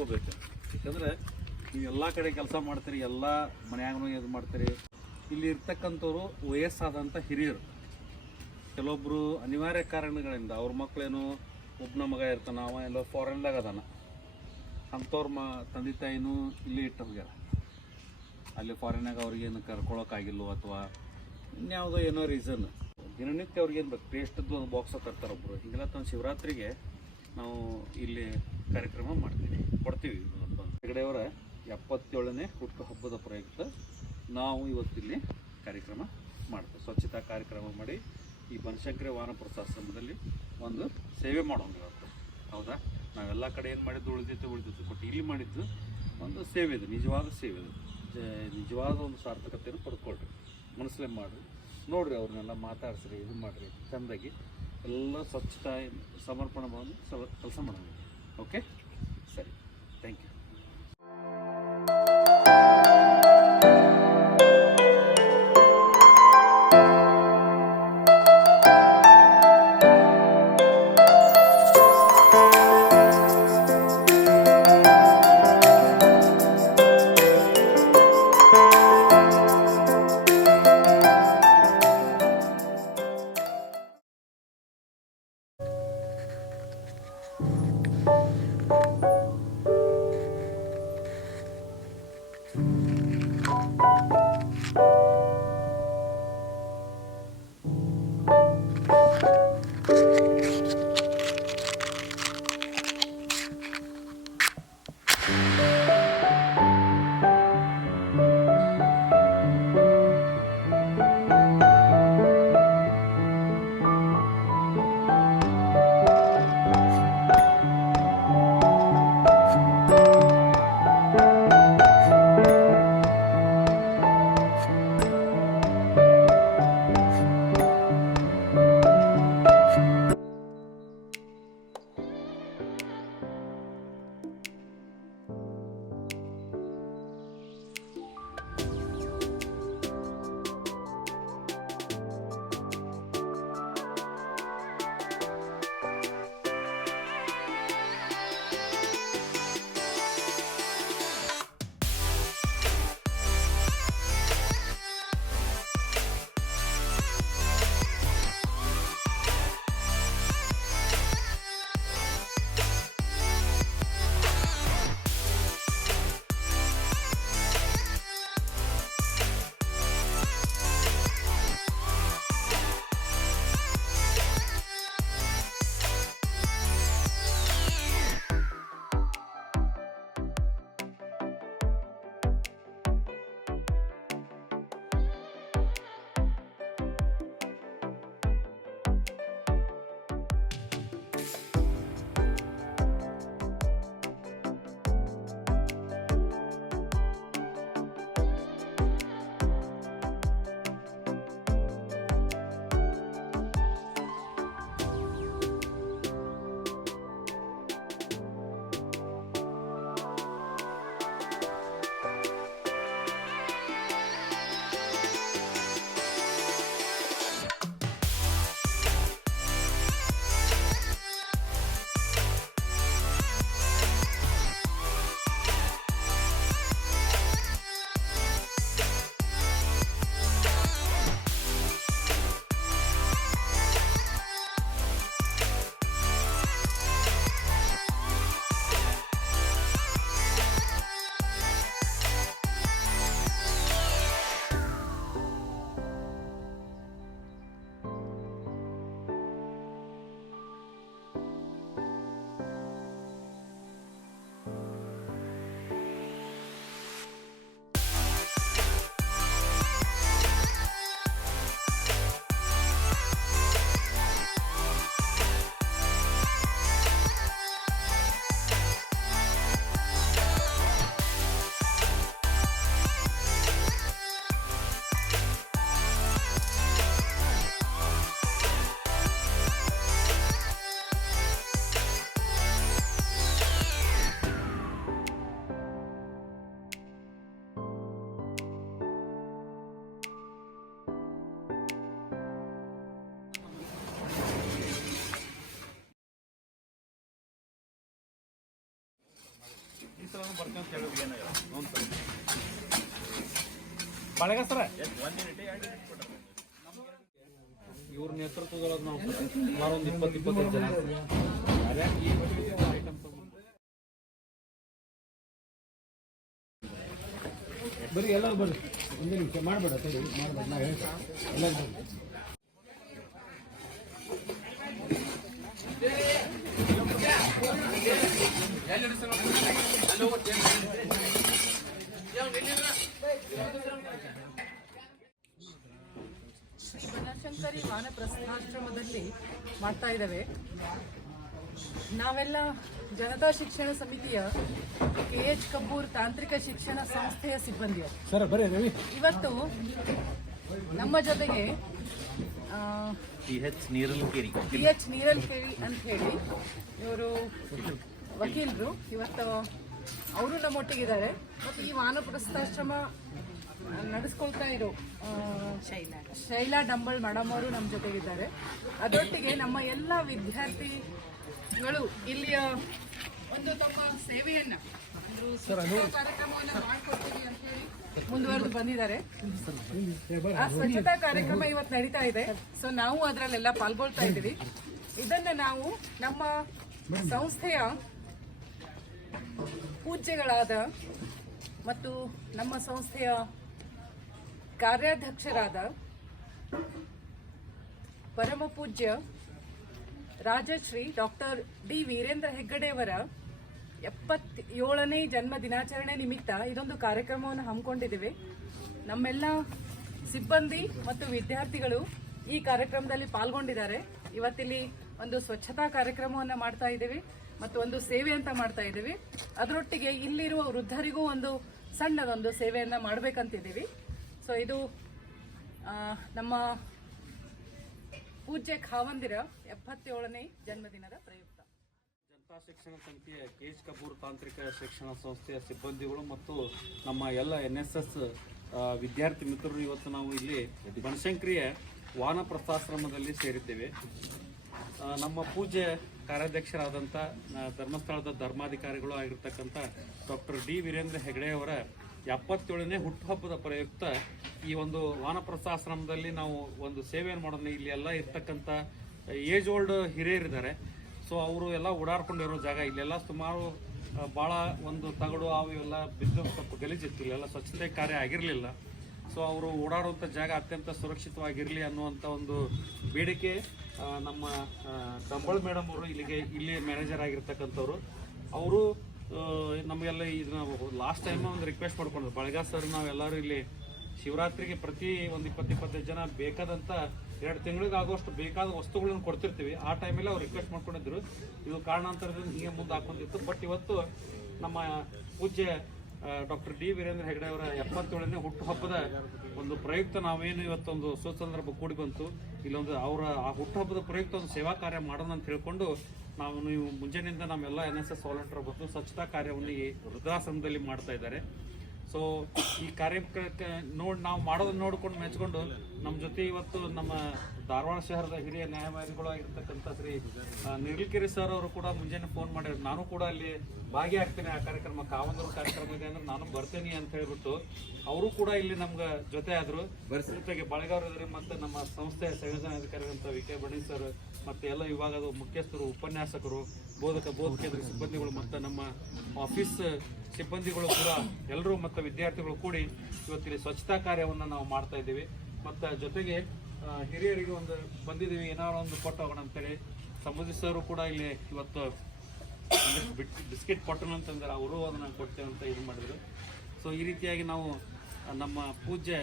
ತಿಳ್ಕೊಬೇಕು. ಯಾಕಂದರೆ ನೀವು ಎಲ್ಲ ಕಡೆ ಕೆಲಸ ಮಾಡ್ತೀರಿ, ಎಲ್ಲ ಮನ್ಯಾಗೂ ಇದು ಮಾಡ್ತೀರಿ. ಇಲ್ಲಿ ಇರ್ತಕ್ಕಂಥವ್ರು ವಯಸ್ಸಾದಂಥ ಹಿರಿಯರು, ಕೆಲವೊಬ್ಬರು ಅನಿವಾರ್ಯ ಕಾರಣಗಳಿಂದ ಅವ್ರ ಮಕ್ಕಳೇನು ಒಬ್ಬನ ಮಗ ಇರ್ತಾನೆ, ಅವ ಎಲ್ಲೋ ಫಾರಿನ್ದಾಗ ಅದಾನ, ಅಂಥವ್ರ ತಂದೆ ತಾಯಿನೂ ಇಲ್ಲಿ ಇಟ್ಟು ಹೋಗ್ಯಾರ. ಅಲ್ಲಿ ಫಾರಿನಾಗ ಅವ್ರಿಗೇನು ಕರ್ಕೊಳಕ್ಕಾಗಿಲ್ಲೋ ಅಥವಾ ಇನ್ಯಾವುದೋ ಏನೋ ರೀಸನ್, ದಿನನಿತ್ಯ ಅವ್ರಿಗೇನು ಬೇಕು ಟೇಸ್ಟದ್ದು ಒಂದು ಬಾಕ್ಸ ತರ್ತಾರೊಬ್ಬರು. ಹೀಗೆಲ್ಲ ತಂದು ಶಿವರಾತ್ರಿಗೆ ನಾವು ಇಲ್ಲಿ ಕಾರ್ಯಕ್ರಮ ಕೊಡ್ತೀವಿ. ಹೆಗಡೆಯವರ 77ನೇ ಹುಟ್ಟುಹಬ್ಬದ ಪ್ರಯುಕ್ತ ನಾವು ಇವತ್ತಿಲ್ಲಿ ಕಾರ್ಯಕ್ರಮ ಮಾಡ್ತೀವಿ. ಸ್ವಚ್ಛತಾ ಕಾರ್ಯಕ್ರಮ ಮಾಡಿ ಈ ಬನಶಂಕರಿ ವಾನಪ್ರಸ್ಥಾಶ್ರಮದಲ್ಲಿ ಒಂದು ಸೇವೆ ಮಾಡೋಣ ಇವತ್ತು. ಹೌದಾ, ನಾವೆಲ್ಲ ಕಡೆ ಏನು ಮಾಡಿದ್ದು ಉಳಿದಿತ್ತು, ಬಟ್ ಇಲ್ಲಿ ಮಾಡಿದ್ದು ಒಂದು ಸೇವೆ ಇದೆ, ನಿಜವಾದ ಸೇವೆ ಇದೆ. ನಿಜವಾದ ಒಂದು ಸಾರ್ಥಕತೆಯನ್ನು ಪಡ್ಕೊಳ್ರಿ, ಮನಸ್ಸಲ್ಲೇ ಮಾಡಿರಿ, ನೋಡಿರಿ, ಅವ್ರನ್ನೆಲ್ಲ ಮಾತಾಡ್ಸ್ರಿ, ಇದು ಮಾಡಿರಿ, ಚೆಂದಾಗಿ ಎಲ್ಲ ಸ್ವಚ್ಛತಾ ಸಮರ್ಪಣೆ ಮಾಡಿ ಕೆಲಸ ಮಾಡೋಣ. ಓಕೆ, ಸರಿ, ಥ್ಯಾಂಕ್ ಯು. ಬಾಳೆಗ ಸರ ಇವ್ರ ನೇತೃತ್ವದೊಳಗೆ ನಾವು ಸುಮಾರು ಒಂದು 20-25 ಜನ ಬರ್ರಿ ಎಲ್ಲ ಬರ್ರಿ ಒಂದು ನಿಮಿಷ ಮಾಡಬೇಡ ಮಾಡ್ಬೇಡ ನಾ ಹೇಳ್ತೇನೆ ಎಲ್ಲ ಬರ್ರಿ ಶ್ರೀ ಬನಶಂಕರಿ ವಾನಪ್ರಸ್ಥಾಶ್ರಮದಲ್ಲಿ ಮಾಡ್ತಾ ಇದ್ದೇವೆ. ನಾವೆಲ್ಲ ಜನತಾ ಶಿಕ್ಷಣ ಸಮಿತಿಯ KH ಕಬ್ಬೂರ್ ತಾಂತ್ರಿಕ ಶಿಕ್ಷಣ ಸಂಸ್ಥೆಯ ಸಿಬ್ಬಂದಿಯರು. ಸರ್ ಬರ್ರಿ ರವಿ. ಇವತ್ತು ನಮ್ಮ ಜೊತೆಗೆ PH ನೀರಲ್ಕೆರಿ ಅಂತ ಹೇಳಿ ಇವರು ವಕೀಲರು. ಇವತ್ತು ಅವರು ನಮ್ಮೊಟ್ಟಿಗಿದ್ದಾರೆ. ಮತ್ತು ಈ ವಾನಪ್ರಸ್ಥಾಶ್ರಮ ನಡೆಸ್ಕೊಳ್ತಾ ಇರೋ ಶೈಲಾ ಡಂಬಲ್ ಮೇಡಮ್ ಅವರು ನಮ್ಮ ಜೊತೆಗಿದ್ದಾರೆ. ಅದರೊಟ್ಟಿಗೆ ನಮ್ಮ ಎಲ್ಲ ವಿದ್ಯಾರ್ಥಿಗಳು ಇಲ್ಲಿಯ ಒಂದು ತಮ್ಮ ಸೇವೆಯನ್ನ ಕಾರ್ಯಕ್ರಮವನ್ನು ಮಾಡಿಕೊಡ್ತೀವಿ ಅಂತ ಹೇಳಿ ಮುಂದುವರೆದು ಬಂದಿದ್ದಾರೆ. ಆ ಸ್ವಚ್ಛತಾ ಕಾರ್ಯಕ್ರಮ ಇವತ್ತು ನಡೀತಾ ಇದೆ. ಸೊ ನಾವು ಅದರಲ್ಲೆಲ್ಲ ಪಾಲ್ಗೊಳ್ತಾ ಇದ್ದೀವಿ. ಇದನ್ನ ನಾವು ನಮ್ಮ ಸಂಸ್ಥೆಯ ಪೂಜ್ಯಗಳಾದ ಮತ್ತು ನಮ್ಮ ಸಂಸ್ಥೆಯ ಕಾರ್ಯಾಧ್ಯಕ್ಷರಾದ ಪರಮ ಪೂಜ್ಯ ರಾಜಶ್ರೀ ಡಾಕ್ಟರ್ ಡಿ ವೀರೇಂದ್ರ ಹೆಗ್ಗಡೆಯವರ 77ನೇ ಜನ್ಮ ದಿನಾಚರಣೆ ನಿಮಿತ್ತ ಇದೊಂದು ಕಾರ್ಯಕ್ರಮವನ್ನು ಹಮ್ಮಿಕೊಂಡಿದ್ದೇವೆ. ನಮ್ಮೆಲ್ಲ ಸಿಬ್ಬಂದಿ ಮತ್ತು ವಿದ್ಯಾರ್ಥಿಗಳು ಈ ಕಾರ್ಯಕ್ರಮದಲ್ಲಿ ಪಾಲ್ಗೊಂಡಿದ್ದಾರೆ. ಇವತ್ತಿಲ್ಲಿ ಒಂದು ಸ್ವಚ್ಛತಾ ಕಾರ್ಯಕ್ರಮವನ್ನು ಮಾಡ್ತಾ ಇದ್ದೀವಿ ಮತ್ತು ಒಂದು ಸೇವೆ ಅಂತ ಮಾಡ್ತಾ ಇದ್ದೀವಿ. ಅದರೊಟ್ಟಿಗೆ ಇಲ್ಲಿರುವ ವೃದ್ಧರಿಗೂ ಒಂದು ಸಣ್ಣದೊಂದು ಸೇವೆಯನ್ನು ಮಾಡಬೇಕಂತಿದ್ದೀವಿ. ಸೊ ಇದು ನಮ್ಮ ಪೂಜ್ಯ ಖಾವಂದಿರ 77ನೇ ಜನ್ಮದಿನದ ಪ್ರಯುಕ್ತ. ಜನತಾ ಶಿಕ್ಷಣ ಸಮಿತಿಯ KH ಕಬ್ಬೂರ್ ತಾಂತ್ರಿಕ ಶಿಕ್ಷಣ ಸಂಸ್ಥೆಯ ಸಿಬ್ಬಂದಿಗಳು ಮತ್ತು ನಮ್ಮ ಎಲ್ಲ NSS ವಿದ್ಯಾರ್ಥಿ ಮಿತ್ರರು ಇವತ್ತು ನಾವು ಇಲ್ಲಿ ಬನಶಂಕರಿಯ ವಾನಪ್ರಸ್ಥಾಶ್ರಮದಲ್ಲಿ ಸೇರಿದ್ದೇವೆ. ನಮ್ಮ ಪೂಜ್ಯ ಕಾರ್ಯಾಧ್ಯಕ್ಷರಾದಂಥ ಧರ್ಮಸ್ಥಳದ ಧರ್ಮಾಧಿಕಾರಿಗಳು ಆಗಿರ್ತಕ್ಕಂಥ ಡಾಕ್ಟರ್ ಡಿ ವೀರೇಂದ್ರ ಹೆಗಡೆಯವರ 77ನೇ ಹುಟ್ಟುಹಬ್ಬದ ಪ್ರಯುಕ್ತ ಈ ಒಂದು ವಾನಪ್ರಸ್ಥಾಶ್ರಮದಲ್ಲಿ ನಾವು ಒಂದು ಸೇವೆಯನ್ನು ಮಾಡೋಣ. ಇಲ್ಲಿ ಎಲ್ಲ ಇರ್ತಕ್ಕಂಥ ಏಜ್ ಓಲ್ಡ್ ಹಿರಿಯರಿದ್ದಾರೆ. ಸೊ ಅವರು ಎಲ್ಲ ಓಡಾಡ್ಕೊಂಡಿರೋ ಜಾಗ ಇಲ್ಲೆಲ್ಲ ಸುಮಾರು ಭಾಳ ಒಂದು ತಗಡು ಅವು ಇವೆಲ್ಲ ಬಿದ್ದು ಸ್ವಲ್ಪ ಗಲೀಜಿತ್ತು. ಇಲ್ಲೆಲ್ಲ ಸ್ವಚ್ಛತೆ ಕಾರ್ಯ ಆಗಿರಲಿಲ್ಲ. ಸೊ ಅವರು ಓಡಾಡುವಂಥ ಜಾಗ ಅತ್ಯಂತ ಸುರಕ್ಷಿತವಾಗಿರಲಿ ಅನ್ನುವಂಥ ಒಂದು ಬೇಡಿಕೆ ನಮ್ಮ ಡಂಬಳ್ ಮೇಡಮ್ ಅವರು ಇಲ್ಲಿ ಮ್ಯಾನೇಜರ್ ಆಗಿರ್ತಕ್ಕಂಥವ್ರು. ಅವರು ನಮಗೆಲ್ಲ ಇದನ್ನ ಲಾಸ್ಟ್ ಟೈಮ್ ಒಂದು ರಿಕ್ವೆಸ್ಟ್ ಮಾಡ್ಕೊಂಡ್ರು. ಬಳಗ ಸರ್ ನಾವೆಲ್ಲರೂ ಇಲ್ಲಿ ಶಿವರಾತ್ರಿಗೆ ಪ್ರತಿ ಒಂದು 20-25 ಜನ ಬೇಕಾದಂಥ 2 ತಿಂಗಳಿಗೆ ಆಗೋಷ್ಟು ಬೇಕಾದ ವಸ್ತುಗಳನ್ನು ಕೊಡ್ತಿರ್ತೀವಿ. ಆ ಟೈಮಲ್ಲಿ ಅವ್ರು ರಿಕ್ವೆಸ್ಟ್ ಮಾಡ್ಕೊಂಡಿದ್ರು. ಇದು ಕಾರಣಾಂತರದಿಂದ ಹೀಗೆ ಮುಂದೆ ಹಾಕೊಂಡಿತ್ತು. ಬಟ್ ಇವತ್ತು ನಮ್ಮ ಪೂಜ್ಯ ಡಾಕ್ಟರ್ ಡಿ ವೀರೇಂದ್ರ ಹೆಗಡೆ ಅವರ 77ನೇ ಹುಟ್ಟುಹಬ್ಬದ ಒಂದು ಪ್ರಯುಕ್ತ ನಾವೇನು ಇವತ್ತೊಂದು ಸುಸಂದರ್ಭ ಕೂಡಿ ಬಂತು. ಇಲ್ಲೊಂದು ಅವರ ಆ ಹುಟ್ಟುಹಬ್ಬದ ಪ್ರಯುಕ್ತ ಒಂದು ಸೇವಾ ಕಾರ್ಯ ಮಾಡೋಣ ಅಂತ ಹೇಳ್ಕೊಂಡು ನೀವು ಮುಂಜಾನೆಯಿಂದ ನಮ್ಮೆಲ್ಲ NSS ವಾಲಂಟಿಯರ್ ಬಂದು ಸ್ವಚ್ಛತಾ ಕಾರ್ಯವನ್ನು ಈ ವೃದ್ಧಾಶ್ರಮದಲ್ಲಿ ಮಾಡ್ತಾ ಇದ್ದಾರೆ. ಸೊ ಈ ಕಾರ್ಯಕ್ಕೆ ನಾವು ಮಾಡೋದನ್ನ ನೋಡ್ಕೊಂಡು ಮೆಚ್ಕೊಂಡು ನಮ್ಮ ಜೊತೆ ಇವತ್ತು ನಮ್ಮ ಧಾರವಾಡ ಶಹರದ ಹಿರಿಯ ನ್ಯಾಯವಾದಿಗಳು ಆಗಿರ್ತಕ್ಕಂಥ ಶ್ರೀ ನಿರ್ಲ್ಕೆರೆ ಸರ್ ಅವರು ಕೂಡ ಮುಂಜಾನೆ ಫೋನ್ ಮಾಡಿದ್ರು. ನಾನು ಕೂಡ ಅಲ್ಲಿ ಭಾಗಿಯಾಗ್ತೇನೆ. ಆ ಕಾರ್ಯಕ್ರಮ ಕಾವಂದರು ಕಾರ್ಯಕ್ರಮ ಇದೆ ಅಂದ್ರೆ ನಾನು ಬರ್ತೇನೆ ಅಂತ ಹೇಳ್ಬಿಟ್ಟು ಅವರು ಕೂಡ ಇಲ್ಲಿ ನಮ್ಗೆ ಜೊತೆ ಆದ್ರು. ಜೊತೆಗೆ ಬಳಗಾರ್ ಇದ್ರೆ ಮತ್ತು ನಮ್ಮ ಸಂಸ್ಥೆಯ ಸಂಯೋಜನಾಧಿಕಾರಿಗಳಂತ VK ಬಣಿ ಸರ್ ಮತ್ತು ಎಲ್ಲ ವಿಭಾಗದ ಮುಖ್ಯಸ್ಥರು, ಉಪನ್ಯಾಸಕರು, ಬೋಧಕೇತರ ಸಿಬ್ಬಂದಿಗಳು ಮತ್ತು ನಮ್ಮ ಆಫೀಸ್ ಸಿಬ್ಬಂದಿಗಳು ಕೂಡ ಎಲ್ಲರೂ ಮತ್ತು ವಿದ್ಯಾರ್ಥಿಗಳು ಕೂಡಿ ಇವತ್ತಿಲ್ಲಿ ಸ್ವಚ್ಛತಾ ಕಾರ್ಯವನ್ನು ನಾವು ಮಾಡ್ತಾ ಇದ್ದೀವಿ. ಮತ್ತು ಜೊತೆಗೆ ಹಿರಿಯರಿಗೆ ಒಂದು ಬಂದಿದ್ದೀವಿ, ಏನಾದ್ರು ಒಂದು ಕೊಟ್ಟು ಹೋಗೋಣ ಅಂತೇಳಿ ಸಮುದ್ರ ಸರ್ ಕೂಡ ಇಲ್ಲಿ ಇವತ್ತು ಬಿಸ್ಕೆಟ್ ಕೊಟ್ಟನು ಅಂತಂದ್ರೆ ಅವರು ಅದನ್ನು ಕೊಡ್ತೇವೆ ಅಂತ ಇದು ಮಾಡಿದ್ರು. ಸೊ ಈ ರೀತಿಯಾಗಿ ನಾವು ನಮ್ಮ ಪೂಜ್ಯ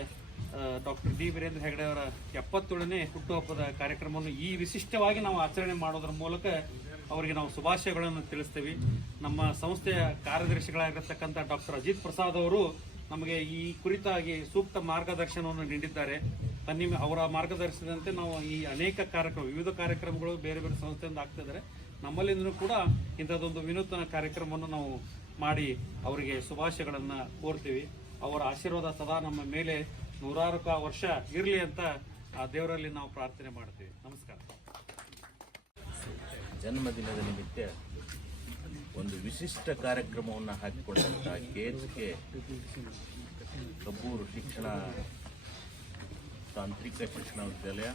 ಡಾಕ್ಟರ್ ಡಿ ವೀರೇಂದ್ರ ಹೆಗಡೆ ಅವರ 77ನೇ ಹುಟ್ಟುಹಬ್ಬದ ಕಾರ್ಯಕ್ರಮವನ್ನು ಈ ವಿಶಿಷ್ಟವಾಗಿ ನಾವು ಆಚರಣೆ ಮಾಡೋದ್ರ ಮೂಲಕ ಅವರಿಗೆ ನಾವು ಶುಭಾಶಯಗಳನ್ನು ತಿಳಿಸ್ತೀವಿ. ನಮ್ಮ ಸಂಸ್ಥೆಯ ಕಾರ್ಯದರ್ಶಿಗಳಾಗಿರ್ತಕ್ಕಂಥ ಡಾಕ್ಟರ್ ಅಜಿತ್ ಪ್ರಸಾದ್ ಅವರು ನಮಗೆ ಈ ಕುರಿತಾಗಿ ಸೂಕ್ತ ಮಾರ್ಗದರ್ಶನವನ್ನು ನೀಡಿದ್ದಾರೆ. ಅವರ ಮಾರ್ಗದರ್ಶನದಂತೆ ನಾವು ಈ ಅನೇಕ ವಿವಿಧ ಕಾರ್ಯಕ್ರಮಗಳು ಬೇರೆ ಬೇರೆ ಸಂಸ್ಥೆಯಿಂದ ಆಗ್ತಾ ಇದ್ದಾರೆ. ನಮ್ಮಲ್ಲಿಂದಲೂ ಕೂಡ ಇಂಥದ್ದೊಂದು ವಿನೂತನ ಕಾರ್ಯಕ್ರಮವನ್ನು ನಾವು ಮಾಡಿ ಅವರಿಗೆ ಶುಭಾಶಯಗಳನ್ನು ಕೋರ್ತೀವಿ. ಅವರ ಆಶೀರ್ವಾದ ಸದಾ ನಮ್ಮ ಮೇಲೆ 100 ವರ್ಷ ಇರಲಿ ಅಂತ ಆ ದೇವರಲ್ಲಿ ನಾವು ಪ್ರಾರ್ಥನೆ ಮಾಡ್ತೀವಿ. ನಮಸ್ಕಾರ. ಜನ್ಮದಿನದ ನಿಮಿತ್ತ ಒಂದು ವಿಶಿಷ್ಟ ಕಾರ್ಯಕ್ರಮವನ್ನು ಹಾಕಿಕೊಂಡಂತಹ KH ಕಬ್ಬೂರು ಶಿಕ್ಷಣ ತಾಂತ್ರಿಕ ಶಿಕ್ಷಣ ವಿದ್ಯಾಲಯ,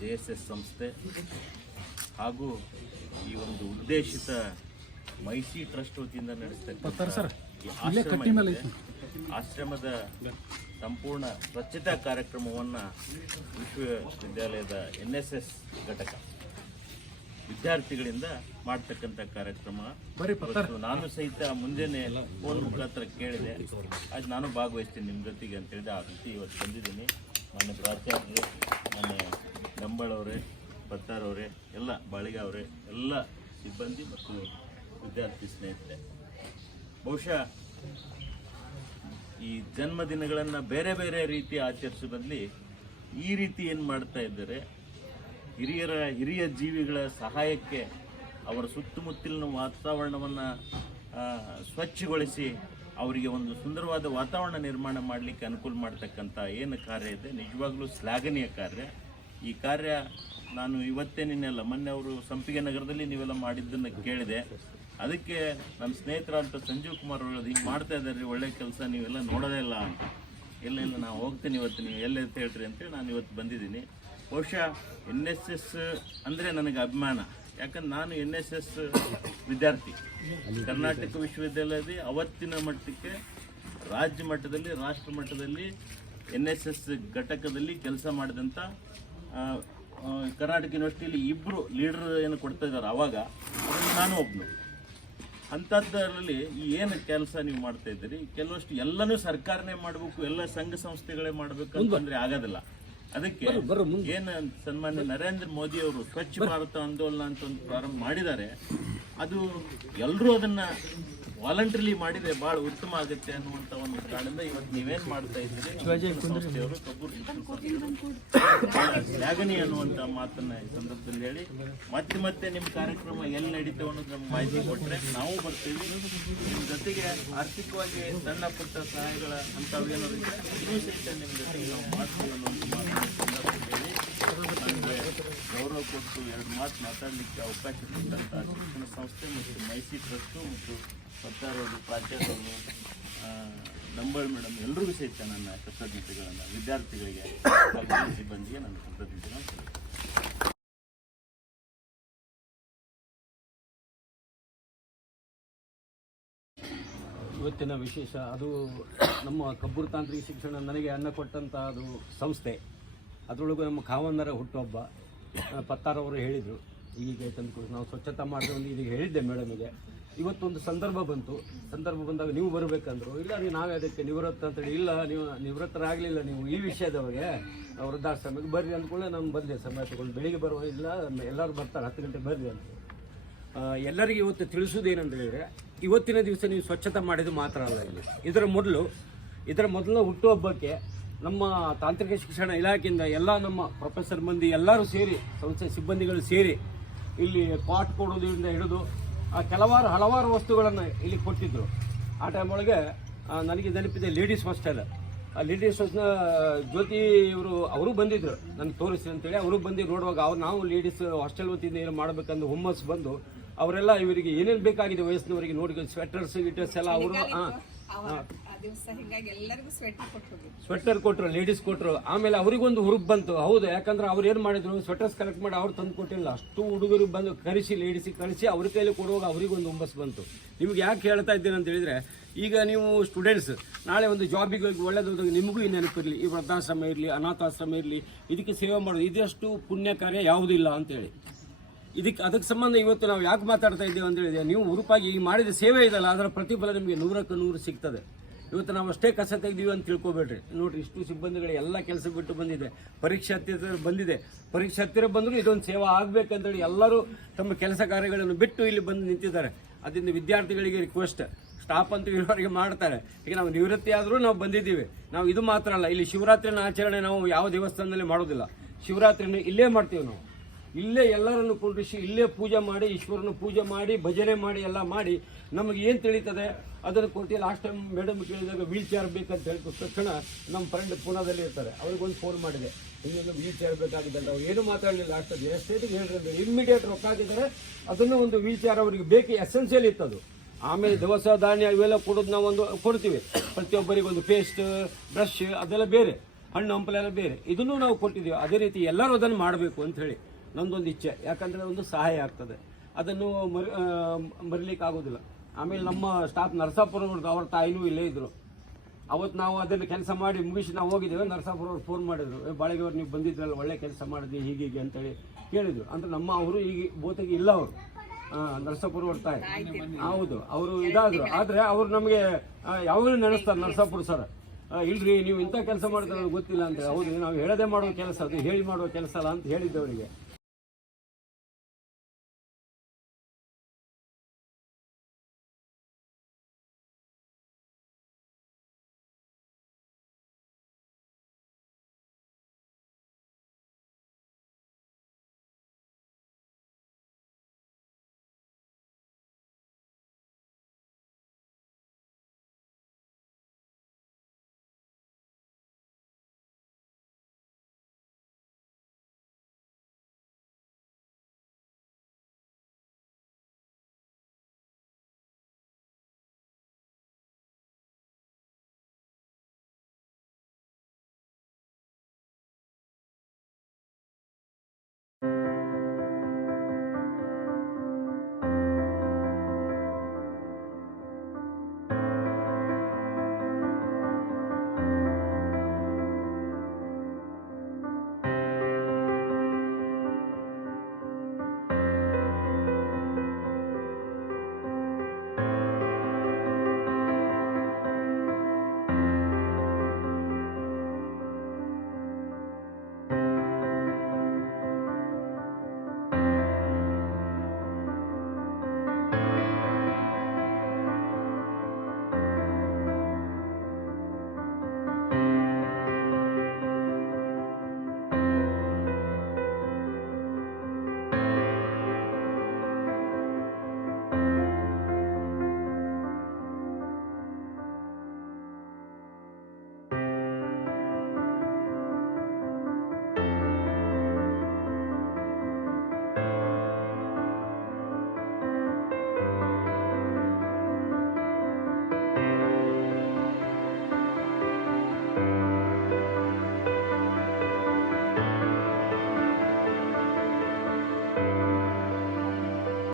JSS ಸಂಸ್ಥೆ ಹಾಗೂ ಈ ಒಂದು ಉದ್ದೇಶಿತ ಮೈಸಿ ಟ್ರಸ್ಟ್ ವತಿಯಿಂದ ನಡೆಸ್ತಕ್ಕಂಥ ಆಶ್ರಮದ ಸಂಪೂರ್ಣ ಸ್ವಚ್ಛತಾ ಕಾರ್ಯಕ್ರಮವನ್ನು ವಿಶ್ವವಿದ್ಯಾಲಯದ NSS ಘಟಕ ವಿದ್ಯಾರ್ಥಿಗಳಿಂದ ಮಾಡ್ತಕ್ಕಂಥ ಕಾರ್ಯಕ್ರಮ. ನಾನು ಸಹಿತ ಮುಂದೆನೆ ಫೋನ್ ಮುಖಾಂತರ ಕೇಳಿದೆ, ಅದು ನಾನು ಭಾಗವಹಿಸ್ತೀನಿ ನಿಮ್ಮ ಜೊತೆಗೆ ಅಂತ ಹೇಳಿದೆ. ಆ ರೀತಿ ಇವತ್ತು ಬಂದಿದ್ದೀನಿ. ಮೊನ್ನೆ ಪ್ರಾಚಾರ್ಯರೇ, ಮೊನ್ನೆ ಡಂಬಳವರೇ, ಪತ್ತಾರವರೇ, ಎಲ್ಲ ಬಾಳಿಗೆ ಅವರೇ, ಎಲ್ಲ ಸಿಬ್ಬಂದಿ ಮತ್ತು ವಿದ್ಯಾರ್ಥಿ ಸ್ನೇಹಿತರೆ, ಬಹುಶಃ ಈ ಜನ್ಮದಿನಗಳನ್ನು ಬೇರೆ ಬೇರೆ ರೀತಿ ಆಚರಿಸೋ ಬದಲಿ ಈ ರೀತಿ ಏನು ಮಾಡ್ತಾ ಇದ್ದಾರೆ, ಹಿರಿಯ ಜೀವಿಗಳ ಸಹಾಯಕ್ಕೆ ಅವರ ಸುತ್ತಮುತ್ತಲಿನ ವಾತಾವರಣವನ್ನು ಸ್ವಚ್ಛಗೊಳಿಸಿ ಅವರಿಗೆ ಒಂದು ಸುಂದರವಾದ ವಾತಾವರಣ ನಿರ್ಮಾಣ ಮಾಡಲಿಕ್ಕೆ ಅನುಕೂಲ ಮಾಡ್ತಕ್ಕಂಥ ಏನು ಕಾರ್ಯ ಇದೆ, ನಿಜವಾಗ್ಲೂ ಶ್ಲಾಘನೀಯ ಕಾರ್ಯ. ಈ ಕಾರ್ಯ ನಾನು ಇವತ್ತೇ ನಿನ್ನೆಲ್ಲ ಮೊನ್ನೆ ಅವರು ಸಂಪಿಗೆ ನಗರದಲ್ಲಿ ನೀವೆಲ್ಲ ಮಾಡಿದ್ದನ್ನು ಕೇಳಿದೆ. ಅದಕ್ಕೆ ನಮ್ಮ ಸ್ನೇಹಿತರಾದಂಥ ಸಂಜೀವ್ ಕುಮಾರ್ ಅವರು ಹಿಂಗೆ ಮಾಡ್ತಾ ಇದ್ದಾರೆ, ಒಳ್ಳೆ ಕೆಲಸ, ನೀವೆಲ್ಲ ನೋಡೋದೇ ಇಲ್ಲ ಅಂತ. ಇಲ್ಲ ನಾವು ಹೋಗ್ತೀನಿ ಇವತ್ತು, ನೀವು ಎಲ್ಲ ಅಂತ ಹೇಳ್ರಿ ಅಂತೇಳಿ ನಾನು ಇವತ್ತು ಬಂದಿದ್ದೀನಿ. ಬಹುಶಃ NSS ಅಂದರೆ ನನಗೆ ಅಭಿಮಾನ. ಯಾಕಂದ್ರೆ ನಾನು NSS ವಿದ್ಯಾರ್ಥಿ. ಕರ್ನಾಟಕ ವಿಶ್ವವಿದ್ಯಾಲಯದಲ್ಲಿ ಅವತ್ತಿನ ಮಟ್ಟಕ್ಕೆ ರಾಜ್ಯ ಮಟ್ಟದಲ್ಲಿ, ರಾಷ್ಟ್ರ ಮಟ್ಟದಲ್ಲಿ NSS ಘಟಕದಲ್ಲಿ ಕೆಲಸ ಮಾಡಿದಂಥ ಕರ್ನಾಟಕ ಯೂನಿವರ್ಸಿಟಿಯಲ್ಲಿ ಇಬ್ಬರು ಲೀಡರ್ ಏನು ಕೊಡ್ತಾ ಇದ್ದಾರೆ ಆವಾಗ, ಅದರಲ್ಲಿ ನಾನು ಒಬ್ಬನು. ಅಂಥದ್ದರಲ್ಲಿ ಏನು ಕೆಲಸ ನೀವು ಮಾಡ್ತಾ ಇದ್ದೀರಿ, ಕೆಲವಷ್ಟು ಎಲ್ಲನೂ ಸರ್ಕಾರನೇ ಮಾಡಬೇಕು, ಎಲ್ಲ ಸಂಘ ಸಂಸ್ಥೆಗಳೇ ಮಾಡಬೇಕು ಅಂತಂದರೆ ಆಗೋದಿಲ್ಲ. ಅದಕ್ಕೆ ಏನು ಸನ್ಮಾನ್ಯ ನರೇಂದ್ರ ಮೋದಿ ಅವರು ಸ್ವಚ್ಛ ಭಾರತ ಆಂದೋಲನ ಅಂತ ಒಂದು ಪ್ರಾರಂಭ ಮಾಡಿದ್ದಾರೆ. ಅದು ಎಲ್ಲರೂ ಅದನ್ನು ವಾಲಂಟ್ರಿಲಿ ಮಾಡಿದರೆ ಭಾಳ ಉತ್ತಮ ಆಗುತ್ತೆ ಅನ್ನುವಂಥ ಒಂದು ಕಾರಣದಿಂದ ಇವತ್ತು ನೀವೇನು ಮಾಡ್ತಾ ಇದ್ದೀರಿ, ಸಂಸ್ಥೆಯವರು ಕಬ್ಬೂರು ಶ್ಲಾಘನೀಯ ಅನ್ನುವಂಥ ಮಾತನ್ನು ಈ ಸಂದರ್ಭದಲ್ಲಿ ಹೇಳಿ, ಮತ್ತೆ ನಿಮ್ಮ ಕಾರ್ಯಕ್ರಮ ಎಲ್ಲಿ ನಡೀತಾವೆ ಅನ್ನೋದು ನಮ್ಗೆ ಮಾಹಿತಿ ಕೊಟ್ಟರೆ ನಾವು ಬರ್ತೀವಿ. ನಿಮ್ಮ ಜೊತೆಗೆ ಆರ್ಥಿಕವಾಗಿ ಸಣ್ಣ ಪುಟ್ಟ ಸಹಾಯಗಳ ಅಂಥವೇನಾದ್ರು ಇದ್ದರೆ ಇನ್ನೂ ಸಹಿತ ನಿಮ್ಮ ಜೊತೆಗೆ ನಾವು ಮಾಡ್ತೀವಿ ಅನ್ನೋದು ಮಾತನ್ನು ಸಂದರ್ಭದಲ್ಲಿ ನನಗೆ ಗೌರವ ಕೊಟ್ಟು ಎರಡು ಮಾತು ಮಾತಾಡಲಿಕ್ಕೆ ಅವಕಾಶ ಕೊಟ್ಟಂಥ ಶಿಕ್ಷಣ ಸಂಸ್ಥೆ ಮತ್ತು ಮೈಸಿ ಟ್ರಸ್ಟು ಮತ್ತು ಪತ್ತಾರವರು, ಪ್ರಾಚಾರ್ಯರು, ನಂಬಳ್ ಮೇಡಮ್ ಎಲ್ರಿಗೂ ಸಹಿತ ನನ್ನ ಕೃತಜ್ಞತೆಗಳನ್ನು, ವಿದ್ಯಾರ್ಥಿಗಳಿಗೆ, ಸಿಬ್ಬಂದಿಗೆ ನನ್ನ ಕೃತಜ್ಞತೆಗಳನ್ನು. ಇವತ್ತಿನ ವಿಶೇಷ ಅದು ನಮ್ಮ ಕಬ್ಬೂರು ತಾಂತ್ರಿಕ ಶಿಕ್ಷಣ ನನಗೆ ಅನ್ನ ಕೊಟ್ಟಂಥ ಅದು ಸಂಸ್ಥೆ. ಅದರೊಳಗೂ ನಮ್ಮ ಕಾವನ್ನರ ಹುಟ್ಟುಹಬ್ಬ. ಪತ್ತಾರವರು ಹೇಳಿದರು ಹೀಗೆ ತಂದುಕೊಡು, ನಾವು ಸ್ವಚ್ಛತಾ ಮಾಡಿದ್ರೆ ಒಂದು ಇದೀಗ ಹೇಳಿದ್ದೆ ಮೇಡಮಿಗೆ. ಇವತ್ತೊಂದು ಸಂದರ್ಭ ಬಂದಾಗ ನೀವು ಬರಬೇಕಂದ್ರು. ಇಲ್ಲ ರೀ ನಾವೇ ಅದಕ್ಕೆ ನಿವೃತ್ತ ಅಂತೇಳಿ, ಇಲ್ಲ ನೀವು ನಿವೃತ್ತರಾಗಲಿಲ್ಲ, ನೀವು ಈ ವಿಷಯದವರಿಗೆ ವೃದ್ಧಾಶ್ರಮಕ್ಕೆ ಬರ್ರಿ ಅಂದ್ಕೊಳ್ಳೆ ನಾನು ಬಂದೆ. ಸಮಯ ತಗೊಂಡು ಬೆಳಿಗ್ಗೆ ಬರುವ, ಇಲ್ಲ ಎಲ್ಲರೂ ಬರ್ತಾರೆ 10 ಗಂಟೆಗೆ ಬರ್ರಿ ಅಂತ. ಎಲ್ಲರಿಗೂ ಇವತ್ತು ತಿಳಿಸೋದೇನಂತ ಹೇಳಿದರೆ, ಇವತ್ತಿನ ದಿವಸ ನೀವು ಸ್ವಚ್ಛತೆ ಮಾಡಿದ್ದು ಮಾತ್ರ ಅಲ್ಲ, ಇಲ್ಲಿ ಇದರ ಮೊದಲು ಹುಟ್ಟುಹಬ್ಬಕ್ಕೆ ನಮ್ಮ ತಾಂತ್ರಿಕ ಶಿಕ್ಷಣ ಇಲಾಖೆಯಿಂದ ಎಲ್ಲ ನಮ್ಮ ಪ್ರೊಫೆಸರ್ ಮಂದಿ ಎಲ್ಲರೂ ಸೇರಿ, ಸಂಸ್ಥೆ ಸಿಬ್ಬಂದಿಗಳು ಸೇರಿ ಇಲ್ಲಿ ಪಾಟ್ ಕೊಡೋದ್ರಿಂದ ಹಿಡಿದು ಹಲವಾರು ವಸ್ತುಗಳನ್ನು ಇಲ್ಲಿ ಕೊಟ್ಟಿದ್ದರು. ಆ ಟೈಮ್ ಒಳಗೆ ನನಗೆ ನೆನಪಿದೆ ಲೇಡೀಸ್ ಹಾಸ್ಟೆಲ್. ಆ ಲೇಡೀಸ್ ಹಾಸ್ಟೆಲ್ನ ಜ್ಯೋತಿ ಅವರು ಬಂದಿದ್ದರು, ನನಗೆ ತೋರಿಸಿ ಅಂತೇಳಿ. ಅವರು ಬಂದು ನೋಡುವಾಗ ನಾವು ಲೇಡೀಸ್ ಹಾಸ್ಟೆಲ್ ವತಿಯಿಂದ ಏನು ಮಾಡಬೇಕಂದು ಹುಮ್ಮಸ್ ಬಂದು ಅವರೆಲ್ಲ ಇವರಿಗೆ ಏನೇನು ಬೇಕಾಗಿದೆ ವಯಸ್ಸಿನವರಿಗೆ ನೋಡಿ ಸ್ವೆಟರ್ಸ್ ಗಿಟರ್ಸ್ ಎಲ್ಲ ಅವರು ಸ್ವೆಟರ್ ಕೊಟ್ಟರು, ಲೇಡೀಸ್ ಕೊಟ್ಟರು. ಆಮೇಲೆ ಅವರಿಗೊಂದು ಹುರುಪ್ ಬಂತು. ಹೌದು, ಯಾಕಂದ್ರೆ ಅವ್ರು ಏನು ಮಾಡಿದ್ರು, ಸ್ವೆಟರ್ಸ್ ಕಲೆಕ್ಟ್ ಮಾಡಿ ಅವ್ರು ತಂದು ಕೊಟ್ಟಿಲ್ಲ. ಅಷ್ಟು ಹುಡುಗರಿಗೆ ಬಂದು ಲೇಡೀಸಿಗೆ ಕಳಿಸಿ ಅವ್ರ ಕೈಯಲ್ಲಿ ಕೊಡುವಾಗ ಅವರಿಗೊಂದು ಹುಮ್ಮಸ್ ಬಂತು. ನಿಮ್ಗೆ ಯಾಕೆ ಹೇಳ್ತಾ ಇದ್ದೀನಿ ಅಂತ ಹೇಳಿದ್ರೆ, ಈಗ ನೀವು ಸ್ಟೂಡೆಂಟ್ಸ್ ನಾಳೆ ಒಂದು ಜಾಬಿಗೆ ಒಳ್ಳೆಯದು ನಿಮಗೂ ಈ ನೆನಪಿರಲಿ, ಈ ವೃದ್ಧಾಶ್ರಮ ಇರಲಿ, ಅನಾಥಾಶ್ರಮ ಇರಲಿ, ಇದಕ್ಕೆ ಸೇವೆ ಮಾಡೋದು ಇದಷ್ಟು ಪುಣ್ಯ ಕಾರ್ಯ ಯಾವುದಿಲ್ಲ ಅಂತೇಳಿ. ಅದಕ್ಕೆ ಸಂಬಂಧ ಇವತ್ತು ನಾವು ಯಾಕೆ ಮಾತಾಡ್ತಾ ಇದ್ದೇವೆ ಅಂತ ಹೇಳಿದ್ರೆ, ನೀವು ಹುರುಪಾಗಿ ಈಗ ಮಾಡಿದ ಸೇವೆ ಇದಲ್ಲ, ಅದರ ಪ್ರತಿಫಲ ನಿಮಗೆ 100ಕ್ಕೆ 100 ಸಿಗ್ತದೆ. ಇವತ್ತು ನಾವು ಅಷ್ಟೇ ಕಸ ತೆಗೆದೀವಿ ಅಂತ ತಿಳ್ಕೊಬೇಡ್ರಿ. ನೋಡಿರಿ, ಇಷ್ಟು ಸಿಬ್ಬಂದಿಗಳು ಎಲ್ಲ ಕೆಲಸ ಬಿಟ್ಟು ಬಂದಿದೆ, ಪರೀಕ್ಷೆ ಹತ್ತಿರ ಬಂದಿದೆ. ಪರೀಕ್ಷೆ ಹತ್ತಿರ ಬಂದರೂ ಇದೊಂದು ಸೇವೆ ಆಗಬೇಕಂತೇಳಿ ಎಲ್ಲರೂ ತಮ್ಮ ಕೆಲಸ ಕಾರ್ಯಗಳನ್ನು ಬಿಟ್ಟು ಇಲ್ಲಿ ಬಂದು ನಿಂತಿದ್ದಾರೆ. ಅದರಿಂದ ವಿದ್ಯಾರ್ಥಿಗಳಿಗೆ ರಿಕ್ವೆಸ್ಟ್, ಸ್ಟಾಫ್ ಅಂತೂ ಇಲ್ಲಿವರೆಗೆ ಮಾಡ್ತಾರೆ. ಈಗ ನಾವು ನಿವೃತ್ತಿ ಆದರೂ ನಾವು ಬಂದಿದ್ದೀವಿ. ನಾವು ಇದು ಮಾತ್ರ ಅಲ್ಲ, ಇಲ್ಲಿ ಶಿವರಾತ್ರಿನ ಆಚರಣೆ ನಾವು ಯಾವ ದೇವಸ್ಥಾನದಲ್ಲಿ ಮಾಡೋದಿಲ್ಲ. ಶಿವರಾತ್ರಿನ ಇಲ್ಲೇ ಮಾಡ್ತೀವಿ. ನಾವು ಇಲ್ಲೇ ಎಲ್ಲರನ್ನು ಕುಂಡ್ರಿಸಿ ಇಲ್ಲೇ ಪೂಜೆ ಮಾಡಿ, ಈಶ್ವರನ ಪೂಜೆ ಮಾಡಿ, ಭಜನೆ ಮಾಡಿ, ಎಲ್ಲ ಮಾಡಿ ನಮಗೆ ಏನು ತಿಳಿತದೆ ಅದನ್ನು ಕೊಟ್ಟು. ಲಾಸ್ಟ್ ಟೈಮ್ ಮೇಡಮ್ ಕೇಳಿದಾಗ ವೀಲ್ ಚೇರ್ ಬೇಕಂತ ಹೇಳಿದ ತಕ್ಷಣ ನಮ್ಮ ಫ್ರೆಂಡ್ ಪುಣಾದಲ್ಲಿ ಇರ್ತಾರೆ, ಅವ್ರಿಗೊಂದು ಫೋನ್ ಮಾಡಿದೆ, ಹಿಂಗೆ ವೀಲ್ ಚೇರ್ ಬೇಕಾಗಿದೆ ಅಂತ. ಅವ್ರು ಏನು ಮಾತಾಡಲಿಲ್ಲ. ಅಷ್ಟೊಂದು ಎಸ್ಟೇಟಿಗೆ ಹೇಳಿದ್ರೆ ಇಮ್ಮಿಡಿಯೇಟ್ ರೊಕ್ಕ ಹಾಕಿದ್ದಾರೆ. ಅದನ್ನು ಒಂದು ವೀಲ್ ಚೇರ್ ಅವರಿಗೆ ಬೇಕು, ಎಸೆನ್ಷಿಯಲ್ ಇತ್ತದು. ಆಮೇಲೆ ದವಸ ಧಾನ್ಯ ಇವೆಲ್ಲ ಕೊಡೋದು ನಾವು ಒಂದು ಕೊಡ್ತೀವಿ. ಪ್ರತಿಯೊಬ್ಬರಿಗೆ ಒಂದು ಪೇಸ್ಟ್, ಬ್ರಷ್ ಅದೆಲ್ಲ ಬೇರೆ, ಹಣ್ಣು ಹಂಪಲೆಲ್ಲ ಬೇರೆ, ಇದನ್ನು ನಾವು ಕೊಟ್ಟಿದ್ದೀವಿ. ಅದೇ ರೀತಿ ಎಲ್ಲರೂ ಅದನ್ನು ಮಾಡಬೇಕು ಅಂತ ಹೇಳಿ ನಂದೊಂದು ಇಚ್ಛೆ. ಯಾಕಂದರೆ ಒಂದು ಸಹಾಯ ಆಗ್ತದೆ, ಅದನ್ನು ಮರಿಲಿಕ್ಕೆ ಆಗೋದಿಲ್ಲ. ಆಮೇಲೆ ನಮ್ಮ ಸ್ಟಾಫ್ ನರಸಾಪುರವ್ರದ್ದು, ಅವ್ರ ತಾಯಿನೂ ಇಲ್ಲೇ ಇದ್ದರು. ಅವತ್ತು ನಾವು ಅದನ್ನು ಕೆಲಸ ಮಾಡಿ ಮುಗಿಸಿ ನಾವು ಹೋಗಿದ್ದೇವೆ. ನರಸಾಪುರವ್ರು ಫೋನ್ ಮಾಡಿದ್ರು, ಬಾಳಿಗೆಯವ್ರು ನೀವು ಬಂದಿದ್ರಲ್ಲ, ಒಳ್ಳೆ ಕೆಲಸ ಮಾಡಿದ್ವಿ ಹೀಗೆ ಅಂತೇಳಿ ಕೇಳಿದ್ರು. ಅಂದರೆ ನಮ್ಮ ಅವರು ಈಗ ಬೋತೆಗೆ ಇಲ್ಲ, ಅವರು ನರಸಾಪುರವ್ರ ತಾಯಿ. ಹೌದು, ಅವರು ಇದಾದರು. ಆದರೆ ಅವರು ನಮಗೆ ಯಾವಾಗಲೂ ನೆನೆಸ್ತಾರೆ, ನರಸಾಪುರ ಸರ್ ಇಲ್ರಿ ನೀವು ಇಂಥ ಕೆಲಸ ಮಾಡಿದ್ರೆ ಗೊತ್ತಿಲ್ಲ ಅಂತ. ಹೌದು, ನಾವು ಹೇಳದೆ ಮಾಡೋ ಕೆಲಸ, ಅದು ಹೇಳಿ ಮಾಡೋ ಕೆಲಸ ಅಲ್ಲ ಅಂತ ಹೇಳಿದ್ದವರಿಗೆ.